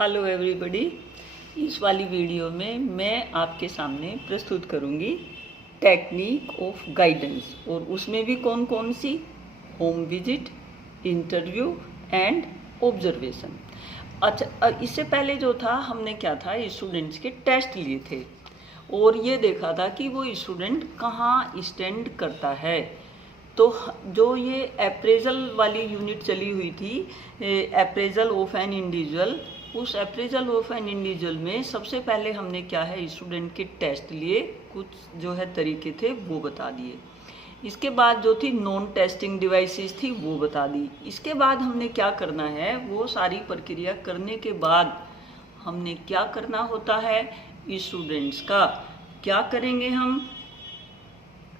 Hello everybody. इस वाली video में मैं आपके सामने प्रस्तुत करूंगी टेक्निक ऑफ गाइडेंस, और उसमें भी कौन कौन सी, home visit, interview and observation. अच्छा, इससे पहले जो था हमने क्या था, स्टूडेंट्स के टेस्ट लिए थे और ये देखा था कि वो स्टूडेंट कहाँ स्टैंड करता है। तो जो ये अप्रेजल वाली यूनिट चली हुई थी, अप्रेजल ऑफ एन इंडिविजुअल, उस अप्रेजल ऑफ एन इंडिविजुअल में सबसे पहले हमने क्या है, स्टूडेंट के टेस्ट लिए, कुछ जो है तरीके थे वो बता दिए। इसके बाद जो थी नॉन टेस्टिंग डिवाइसेस थी वो बता दी। इसके बाद हमने क्या करना है, वो सारी प्रक्रिया करने के बाद हमने क्या करना होता है, स्टूडेंट्स का क्या करेंगे, हम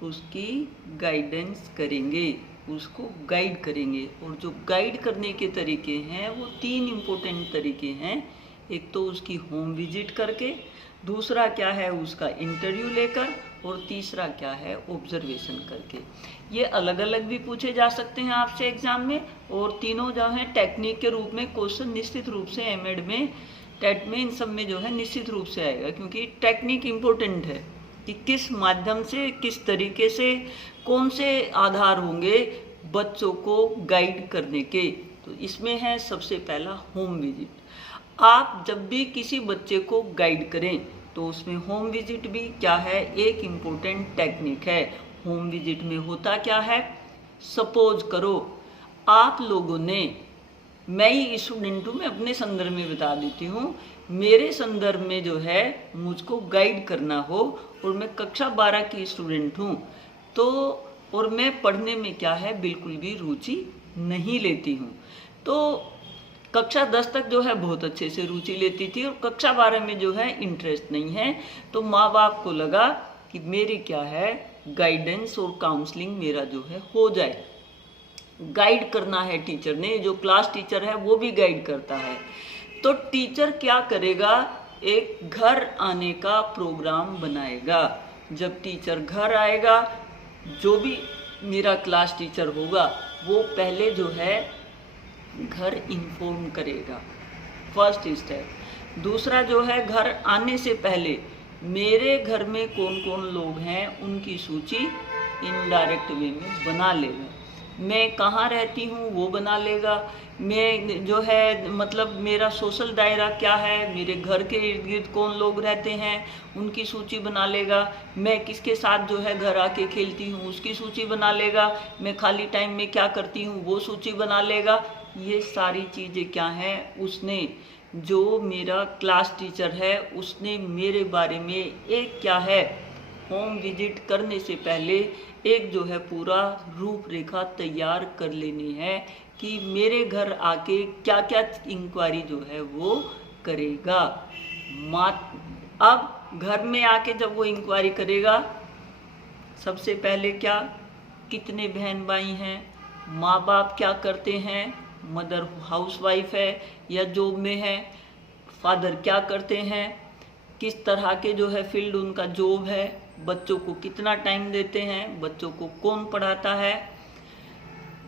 उसकी गाइडेंस करेंगे, उसको गाइड करेंगे। और जो गाइड करने के तरीके हैं वो 3 इम्पोर्टेंट तरीके हैं। एक तो उसकी होम विजिट करके, दूसरा क्या है उसका इंटरव्यू लेकर, और तीसरा क्या है ऑब्जर्वेशन करके। ये अलग अलग भी पूछे जा सकते हैं आपसे एग्जाम में, और तीनों जो है टेक्निक के रूप में क्वेश्चन निश्चित रूप से एमएड में, टेट में, इन सब में जो है निश्चित रूप से आएगा, क्योंकि टेक्निक इम्पोर्टेंट है कि किस माध्यम से, किस तरीके से, कौन से आधार होंगे बच्चों को गाइड करने के। तो इसमें है सबसे पहला होम विजिट। आप जब भी किसी बच्चे को गाइड करें तो उसमें होम विजिट भी क्या है, एक इम्पोर्टेंट टेक्निक है। होम विजिट में होता क्या है, सपोज करो आप लोगों ने, मैं ही स्टूडेंट हूँ, मैं अपने संदर्भ में बता देती हूँ, मेरे संदर्भ में जो है मुझको गाइड करना हो और मैं कक्षा 12 की स्टूडेंट हूँ, तो और मैं पढ़ने में क्या है बिल्कुल भी रुचि नहीं लेती हूँ। तो कक्षा 10 तक जो है बहुत अच्छे से रुचि लेती थी और कक्षा 12 में जो है इंटरेस्ट नहीं है। तो माँ बाप को लगा कि मेरी क्या है गाइडेंस और काउंसलिंग मेरा जो है हो जाए। गाइड करना है टीचर ने, जो क्लास टीचर है वो भी गाइड करता है। तो टीचर क्या करेगा, एक घर आने का प्रोग्राम बनाएगा। जब टीचर घर आएगा, जो भी मेरा क्लास टीचर होगा वो पहले जो है घर इन्फॉर्म करेगा, फर्स्ट स्टेप। दूसरा जो है, घर आने से पहले मेरे घर में कौन कौन लोग हैं उनकी सूची इनडायरेक्ट वे में बना लेगा। मैं कहाँ रहती हूँ वो बना लेगा। मैं जो है मतलब मेरा सोशल दायरा क्या है, मेरे घर के इर्द गिर्द कौन लोग रहते हैं उनकी सूची बना लेगा। मैं किसके साथ जो है घर आके खेलती हूँ उसकी सूची बना लेगा। मैं खाली टाइम में क्या करती हूँ वो सूची बना लेगा। ये सारी चीज़ें क्या हैं, उसने, जो मेरा क्लास टीचर है उसने मेरे बारे में एक क्या है, होम विजिट करने से पहले एक जो है पूरा रूपरेखा तैयार कर लेनी है कि मेरे घर आके क्या क्या इंक्वायरी जो है वो करेगा। अब घर में आके जब वो इंक्वायरी करेगा, सबसे पहले क्या, कितने बहन भाई हैं, माँ बाप क्या करते हैं, मदर हाउसवाइफ है या जॉब में है, फादर क्या करते हैं, किस तरह के जो है फील्ड उनका जॉब है, बच्चों को कितना टाइम देते हैं, बच्चों को कौन पढ़ाता है,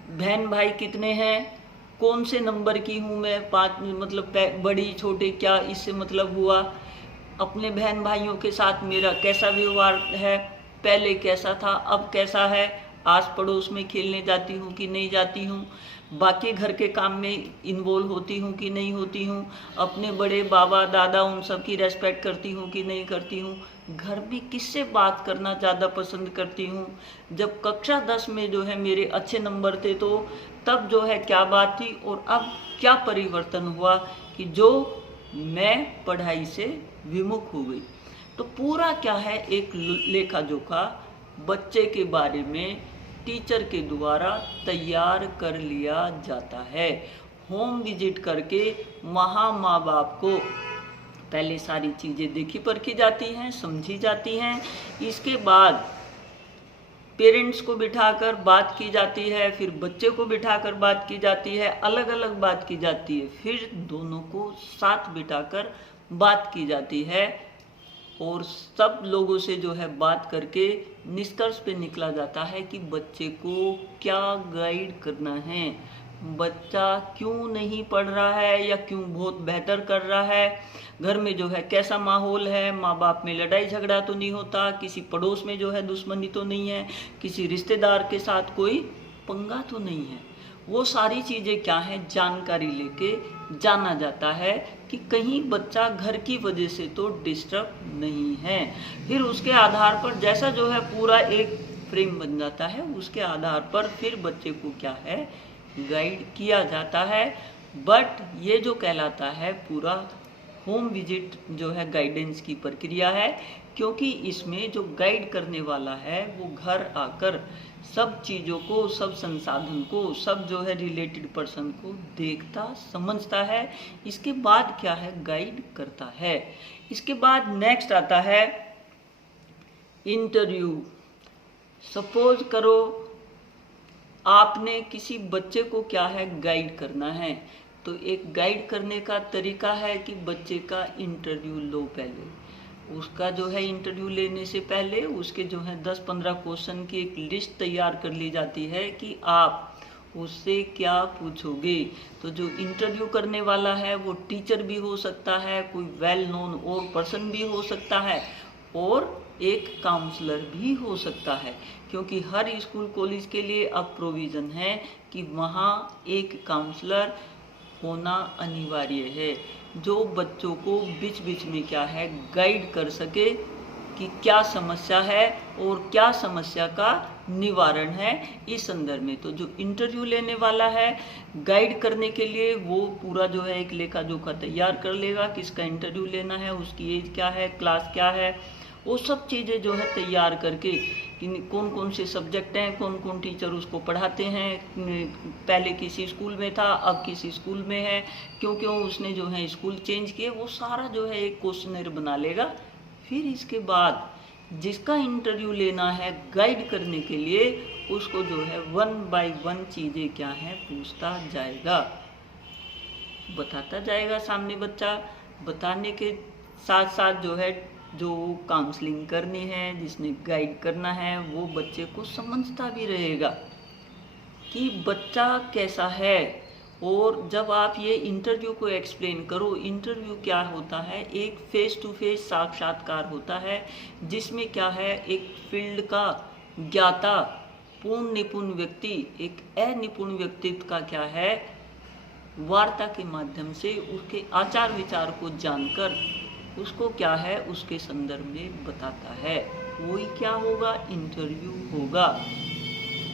बहन भाई कितने हैं, कौन से नंबर की हूँ मैं, 5 मतलब बड़ी छोटे क्या इससे मतलब हुआ, अपने बहन भाइयों के साथ मेरा कैसा व्यवहार है, पहले कैसा था अब कैसा है, आस पड़ोस में खेलने जाती हूँ कि नहीं जाती हूँ, बाकी घर के काम में इन्वॉल्व होती हूँ कि नहीं होती हूँ, अपने बड़े बाबा दादा उन सब की रेस्पेक्ट करती हूँ कि नहीं करती हूँ, घर में किससे बात करना ज़्यादा पसंद करती हूँ। जब कक्षा 10 में जो है मेरे अच्छे नंबर थे तो तब जो है क्या बात थी, और अब क्या परिवर्तन हुआ कि जो मैं पढ़ाई से विमुख हो गई। तो पूरा क्या है, एक लेखा जोखा बच्चे के बारे में टीचर के द्वारा तैयार कर लिया जाता है। होम विजिट करके वहाँ माँ बाप को पहले सारी चीज़ें देखी परखी जाती हैं, समझी जाती हैं। इसके बाद पेरेंट्स को बिठाकर बात की जाती है, फिर बच्चे को बिठाकर बात की जाती है, अलग अलग बात की जाती है, फिर दोनों को साथ बिठाकर बात की जाती है, और सब लोगों से जो है बात करके निष्कर्ष पे निकला जाता है कि बच्चे को क्या गाइड करना है, बच्चा क्यों नहीं पढ़ रहा है या क्यों बहुत बेहतर कर रहा है, घर में जो है कैसा माहौल है, माँ बाप में लड़ाई झगड़ा तो नहीं होता, किसी पड़ोस में जो है दुश्मनी तो नहीं है, किसी रिश्तेदार के साथ कोई पंगा तो नहीं है। वो सारी चीज़ें क्या है, जानकारी लेके जाना जाता है कि कहीं बच्चा घर की वजह से तो डिस्टर्ब नहीं है। फिर उसके आधार पर जैसा जो है पूरा एक फ्रेम बन जाता है, उसके आधार पर फिर बच्चे को क्या है, गाइड किया जाता है। बट ये जो कहलाता है पूरा होम विजिट जो है गाइडेंस की प्रक्रिया है, क्योंकि इसमें जो गाइड करने वाला है वो घर आकर सब चीज़ों को, सब संसाधन को, सब जो है रिलेटेड पर्सन को देखता समझता है, इसके बाद क्या है गाइड करता है। इसके बाद नेक्स्ट आता है इंटरव्यू। सपोज करो आपने किसी बच्चे को क्या है गाइड करना है, तो एक गाइड करने का तरीका है कि बच्चे का इंटरव्यू लो। पहले उसका जो है इंटरव्यू लेने से पहले उसके जो है 10-15 क्वेश्चन की एक लिस्ट तैयार कर ली जाती है कि आप उससे क्या पूछोगे। तो जो इंटरव्यू करने वाला है वो टीचर भी हो सकता है, कोई वेल नोन और पर्सन भी हो सकता है, और एक काउंसलर भी हो सकता है, क्योंकि हर स्कूल कॉलेज के लिए अब प्रोविज़न है कि वहाँ एक काउंसलर होना अनिवार्य है, जो बच्चों को बीच बीच में क्या है गाइड कर सके कि क्या समस्या है और क्या समस्या का निवारण है इस संदर्भ में। तो जो इंटरव्यू लेने वाला है गाइड करने के लिए वो पूरा जो है एक लेखा जोखा तैयार कर लेगा, किसका इंटरव्यू लेना है, उसकी एज क्या है, क्लास क्या है, वो सब चीज़ें जो है तैयार करके कि कौन कौन से सब्जेक्ट हैं, कौन कौन टीचर उसको पढ़ाते हैं, पहले किसी स्कूल में था अब किसी स्कूल में है, क्यों क्यों उसने जो है स्कूल चेंज किए, वो सारा जो है एक क्वेश्चनर बना लेगा। फिर इसके बाद जिसका इंटरव्यू लेना है गाइड करने के लिए उसको जो है 1 बाय 1 चीज़ें क्या है पूछता जाएगा, बताता जाएगा सामने बच्चा। बताने के साथ साथ जो है जो काउंसलिंग करनी है, जिसने गाइड करना है, वो बच्चे को समझता भी रहेगा कि बच्चा कैसा है। और जब आप ये इंटरव्यू को एक्सप्लेन करो, इंटरव्यू क्या होता है, एक फेस टू फेस साक्षात्कार होता है, जिसमें क्या है एक फील्ड का ज्ञाता पूर्ण निपुण व्यक्ति एक अनिपुण व्यक्तित्व का क्या है वार्ता के माध्यम से उसके आचार विचार को जानकर उसको क्या है उसके संदर्भ में बताता है। वही क्या होगा, इंटरव्यू होगा।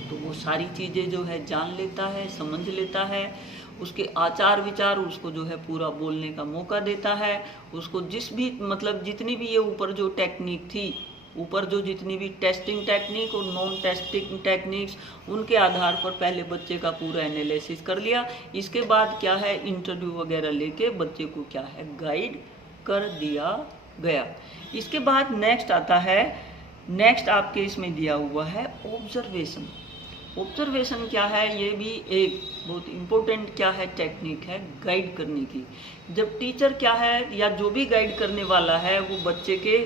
तो वो सारी चीज़ें जो है जान लेता है, समझ लेता है, उसके आचार विचार उसको जो है पूरा बोलने का मौका देता है। उसको जिस भी मतलब जितनी भी ये ऊपर जो टेक्निक थी, ऊपर जो जितनी भी टेस्टिंग टेक्निक और नॉन टेस्टिंग टेक्निक्स, उनके आधार पर पहले बच्चे का पूरा एनालिसिस कर लिया। इसके बाद क्या है इंटरव्यू वगैरह लेके बच्चे को क्या है गाइड कर दिया गया। इसके बाद नेक्स्ट आता है, नेक्स्ट आपके इसमें दिया हुआ है ऑब्जर्वेशन। ऑब्जर्वेशन क्या है, ये भी एक बहुत इम्पोर्टेंट क्या है टेक्निक है गाइड करने की। जब टीचर क्या है या जो भी गाइड करने वाला है वो बच्चे के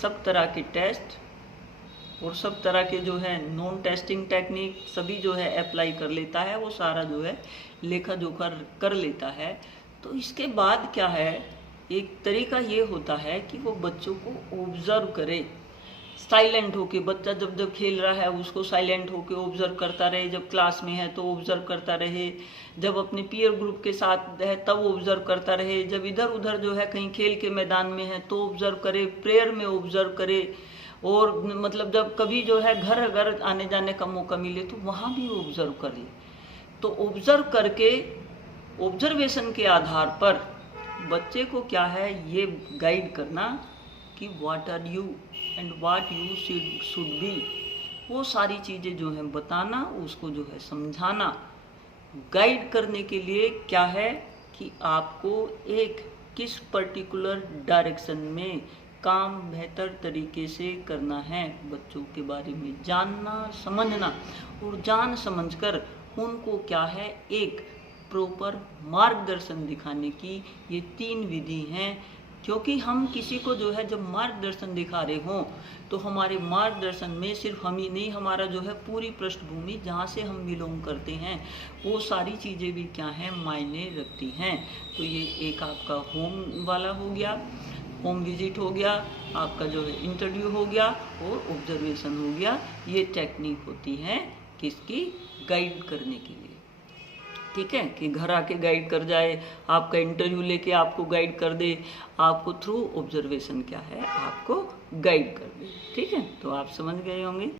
सब तरह के टेस्ट और सब तरह के जो है नॉन टेस्टिंग टेक्निक सभी जो है अप्लाई कर लेता है, वो सारा जो है लेखा जोखा कर लेता है। तो इसके बाद क्या है, एक तरीका ये होता है कि वो बच्चों को ऑब्जर्व करे, साइलेंट होके। बच्चा जब जब खेल रहा है उसको साइलेंट होके ऑब्जर्व करता रहे, जब क्लास में है तो ऑब्जर्व करता रहे, जब अपने पीयर ग्रुप के साथ है तब ऑब्जर्व करता रहे, जब इधर उधर जो है कहीं खेल के मैदान में है तो ऑब्जर्व करे, प्रेयर में ऑब्जर्व करे, और मतलब जब कभी जो है घर घर आने जाने का मौका मिले तो वहाँ भी ऑब्जर्व करे। तो ऑब्जर्व करके ऑब्जर्वेशन के आधार पर बच्चे को क्या है ये गाइड करना कि what are you and what you should be, वो सारी चीज़ें जो है बताना, उसको जो है समझाना। गाइड करने के लिए क्या है कि आपको एक किस पर्टिकुलर डायरेक्शन में काम बेहतर तरीके से करना है, बच्चों के बारे में जानना समझना, और जान समझकर उनको क्या है एक प्रॉपर मार्गदर्शन दिखाने की ये 3 विधि हैं क्योंकि हम किसी को जो है जब मार्गदर्शन दिखा रहे हों तो हमारे मार्गदर्शन में सिर्फ हम ही नहीं, हमारा जो है पूरी पृष्ठभूमि जहाँ से हम बिलोंग करते हैं वो सारी चीज़ें भी क्या हैं, मायने रखती हैं। तो ये एक आपका होम वाला हो गया, होम विजिट हो गया, आपका जो है इंटरव्यू हो गया और ऑब्जर्वेशन हो गया। ये टेक्निक होती है किसकी, गाइड करने के लिए। ठीक है, कि घर आके गाइड कर जाए, आपका इंटरव्यू लेके आपको गाइड कर दे, आपको थ्रू ऑब्जर्वेशन क्या है आपको गाइड कर दे। ठीक है, तो आप समझ गए होंगे।